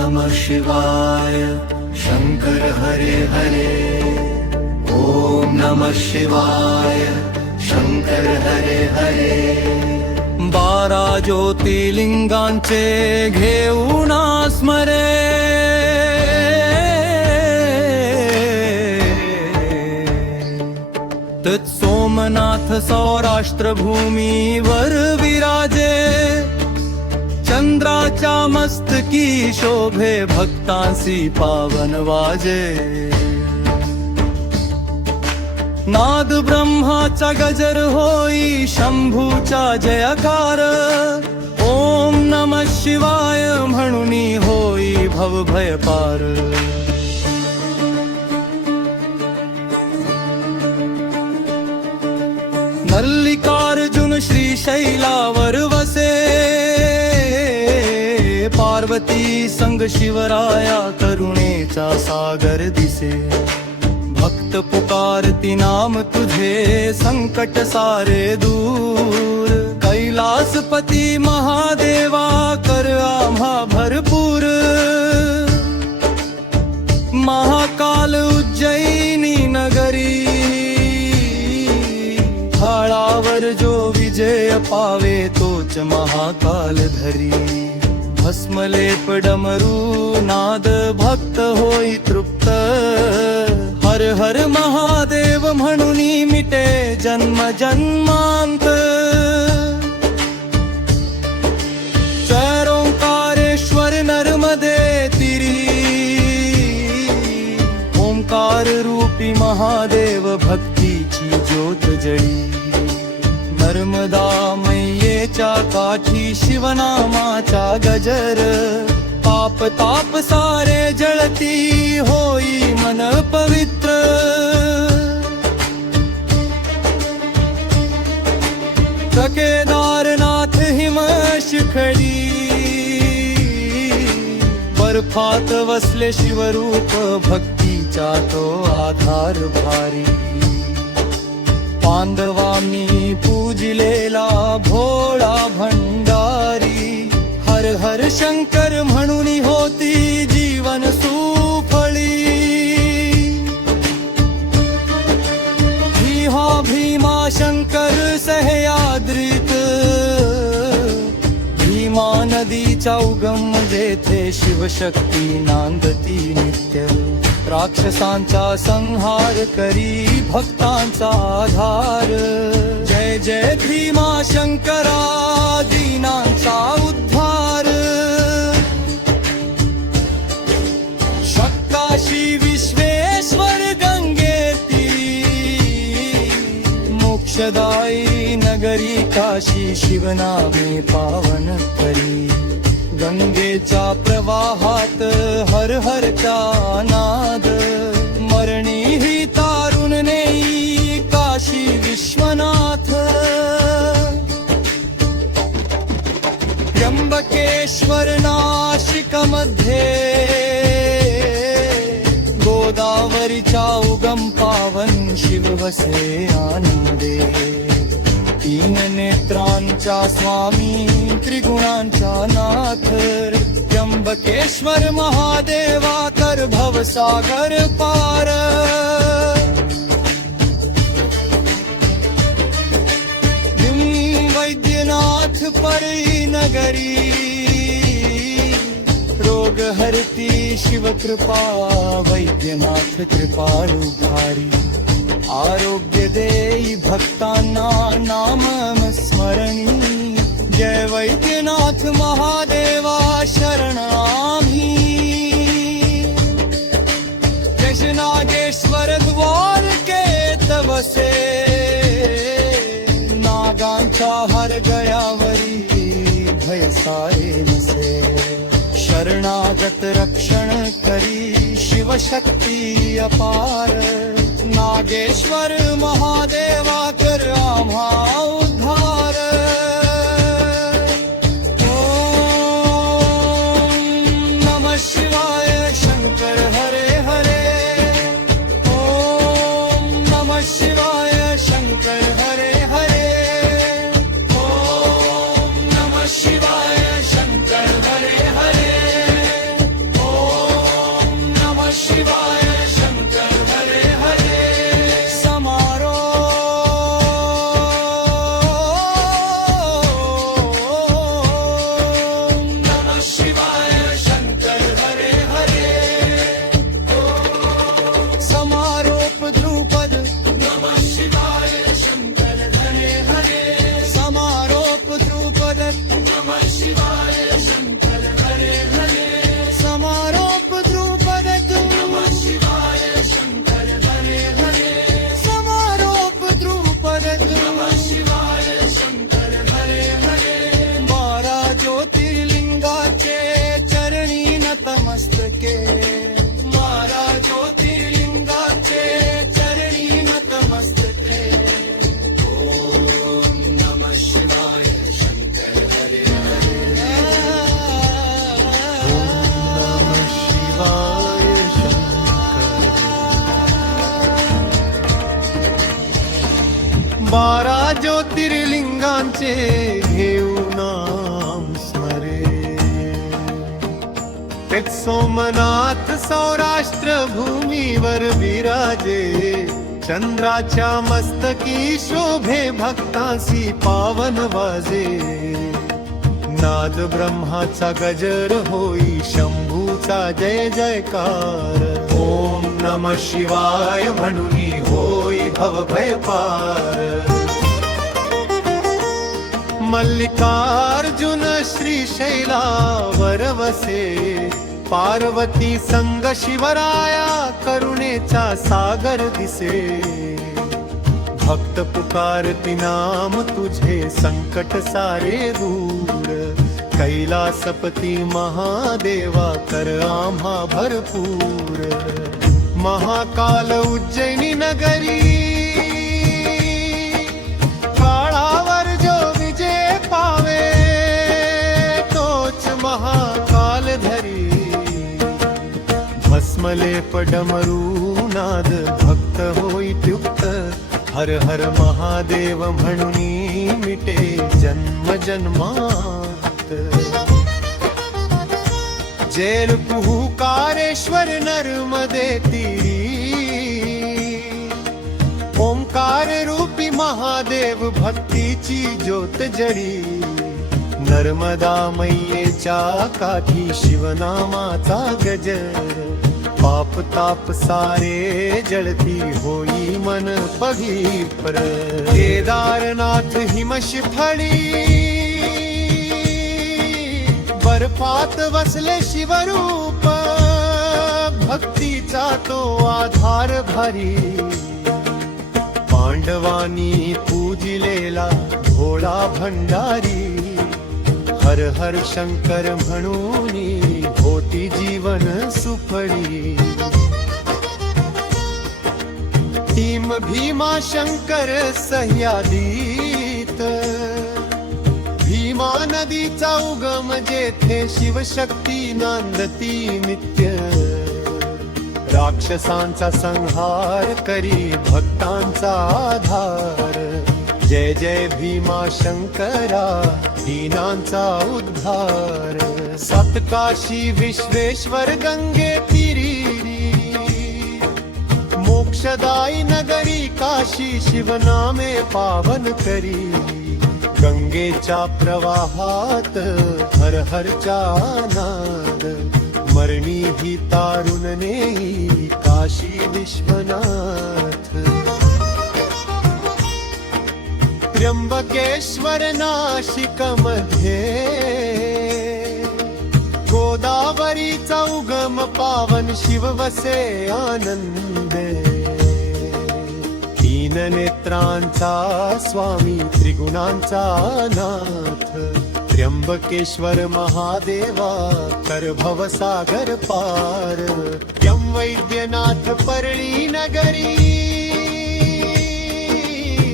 नमः शिवाय शंकर हरे हरे। ओम नमः शिवाय शंकर हरे हरे। 12 ज्योतिर्लिंगांचे घेऊन स्मरे, तत् सोमनाथ सौराष्ट्र भूमीवर विराजे, चंद्राच्या मस्तकी शोभे भक्तांसी पावन वाजे। नाद ब्रह्माचा गजर होई शंभूचा जयकार, ओम नमः शिवाय म्हणून होई भवभय पार। मल्लिकार्जुन श्रीशैलावर वसे, पार्वती संग शिवराया करुणेचा सागर दिसे। भक्त पुकारती नाम तुझे संकट सारे दूर, कैलासपती महादेवा कर आम्हा भरपूर। महाकाल उज्जैनी नगरी, हाळावर जो विजय पावे तोच महाकाल धरी। भस्मलेप डमरू नाद भक्त होई तृप्त, हर हर महादेव म्हणून मिटे जन्म जन्मांत। चैरोंकारेश्वर नर्मदे तीरी, ओंकार रूपी महादेव भक्तीची ज्योत जळी। नर्मदा मैयेच्या काठी शिवनामाचा गजर, पाप ताप सारे जळती होई मन पवित्र। केदारनाथ हिम शिखरी, बर्फात वसले शिवरूप भक्तीचा तो आधार भारी। पांडवांनी पूजिलेला भोळा भंडारी, हर हर शंकर म्हणून होती जीवन सुफळी। भीमा शंकर सह्याद्रीत, भीमा नदीचा उगम जेथे शिवशक्ती नांदती नित्य। राक्षसांचा संहार करी भक्तांचा आधार, जय जय भीमा शंकरा दीनांचा उद्धार। शक्ताशी विश्वेश्वर गंगेती, मोक्षदायी नगरी काशी शिवनामे पावन करी। गंगेच्या प्रवाहात हर हरचा नाद, मरणी ही तारुण नेई काशी विश्वनाथ। त्र्यंबकेश्वर नाशिक मध्ये, गोदावरीचा उगम पावन शिव वसे आनंदे। तीन नेत्रांचा स्वामी त्रिगुणांचा नाथ, त्र्यंबकेश्वर महादेवा कर भवसागर पार। वैद्यनाथ परी नगरी, रोग हरती शिवकृपा वैद्यनाथ कृपाळू भारी। आरोग्य देई भक्तांना नाम स्मरणी, जय वैद्यनाथ महादेवा शरण आम्ही। कृष्णागेश्वर द्वारकेत वसे, नागांच्या हर गळ्यावरी भय सारे नसे। शरणागत रक्षण करी शिवशक्ती अपार, नागेश्वर महादेवा कर आम्हा उद्धार। ओम नमः शिवाय शंकर हरे हरे। ओम नमः शिवाय शंकर हरे हरे। ओम नमः शिवाय शंकर हरे हरे। 12 ज्योतिर्लिंगांचे घेऊ नाम स्मरे. तेच सोमनाथ सौराष्ट्र भूमीवर विराजे. चंद्राच्या मस्तकी शोभे भक्तांसी पावन वाजे. नाद ब्रह्माचा गजर होई शंभूचा जय जयकार. ओम नमः शिवाय म्हणूनी होई भव भय पार. मल्लिकार्जुन श्रीशैलावर वसे. पार्वती संग शिवराया करुणेचा सागर दिसे. भक्त पुकारती नाम तुझे संकट सारे दूर. कैलासपती महादेवा कर आम्हा भरपूर. महाकाल उज्जैनी नगरी काळावर जो विजय पावे तोच महाकाल धरी. भस्मले पडमरू नाद भक्त होई तृप्त. हर हर महादेव म्हणूनी मिटे जन्म जन्मात. जेल कुहुकारेश्वर नर्मदे तीरी. ओंकार रूपी महादेव भक्तीची ज्योत जडी. नर्मदा मैयेच्या काठी शिवनामाचा गजर. पाप ताप सारे जळती होई मन पवित्र. केदारनाथ हिमशिफळी बर्फात वसले शिवरूप. भक्तीचा तो आधार भारी. पांडवांनी पूजिलेला भोळा भंडारी. हर हर शंकर म्हणूनी होती जीवन सुफळी. टीम भीमा शंकर सह्यादीत. भीमा नदीचा उगम जेथे शिवशक्ती नांदती नित्य. राक्षसांचा संहार करी भक्तांचा आधार. जय जय भीमा शंकरा दीनांचा उद्धार. सप्तकाशी विश्वेश्वर गंगे तीरी. मोक्षदायी नगरी काशी शिवनामे पावन करी. गंगेच्या प्रवाहात हर हरचा नाद. मरणी ही तारुण नेई काशी विश्वनाथ. त्र्यंबकेश्वर नाशिक मध्ये. गोदावरीचा उगम पावन शिव वसे आनंदे. तीन नेत्रांचा स्वामी त्रिगुणांचा नाथ. त्र्यंबकेश्वर महादेवा कर भवसागर पार. यम वैद्यनाथ परळी नगरी.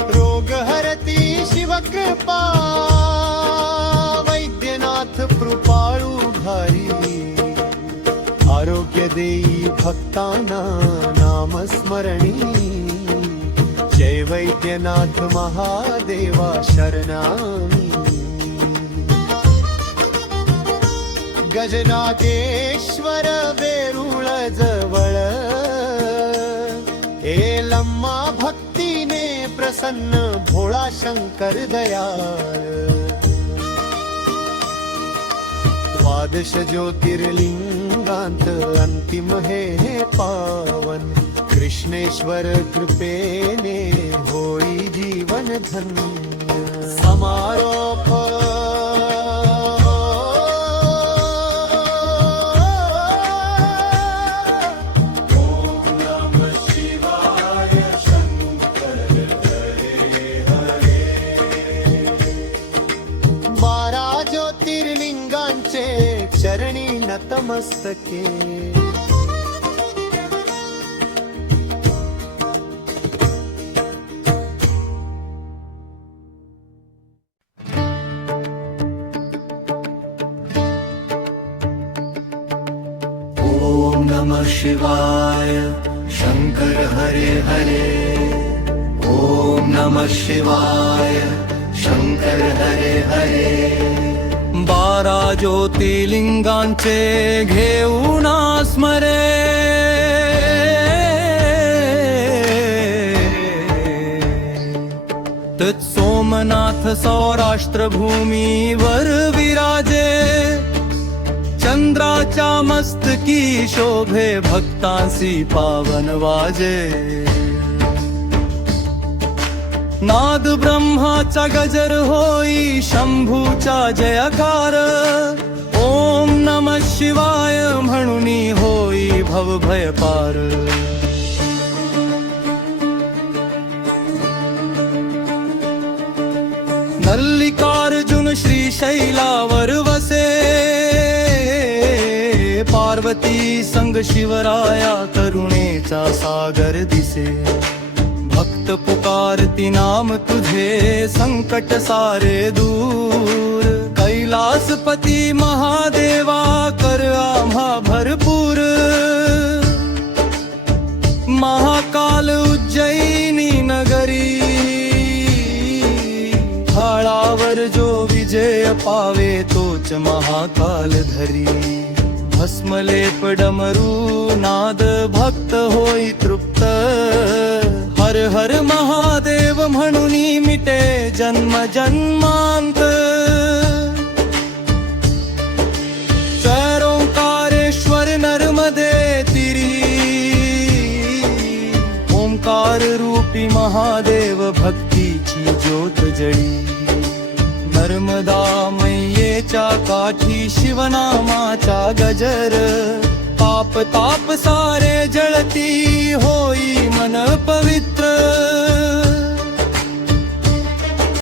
रोग हरती शिवकृपा. वैद्यनाथ कृपाळू भारी. आरोग्य देई भक्तांना नामस्मरणी. जय वैद्यनाथ महादेवा शरणामी. गजनागेश्वर वेरूळ जवळ. एलम्मा भक्तीने प्रसन्न भोळा शंकर दयाळ. द्वादश ज्योतिर्लिंगांत अंतिम हे पावन. कृष्णेश्वर कृपेने होई जीवन धन्य. समारोप चरणी नतमस्तके. ओम नमः शिवाय. शंकर हरे हरे. ओम नमः शिवाय शंकर हरे हरे 12 ज्योतिर्लिंगांचे घेऊन स्मरे तत् सोमनाथ सौराष्ट्र भूमीवर विराजे चंद्राच्या मस्तकी शोभे भक्तांसी पावन वाजे नाद ब्रह्माचा गजर होई शंभूचा जयकार ओम नमः शिवाय म्हणून होई भवभय पार मल्लिकार्जुन श्रीशैलावर वसे पार्वती संग शिवराया करुणेचा सागर दिसे भक्त पुकारती नाम तुझे संकट सारे दूर कैलासपती महादेवा कर आम्हा भरपूर महाकाल उज्जैनी नगरी हाळावर जो विजय पावे तोच महाकाल धरी भस्मलेप डमरू नाद भक्त होई तृप्त हर हर महादेव म्हणून मिटे जन्म जन्मांत चैरोंकारेश्वर नर्मदे तिरी ओंकार रूपी महादेव भक्तीची ज्योत जळी नर्मदा मैयेच्या काठी शिवनामाचा गजर पाप ताप सारे जळती होई मन पवित्र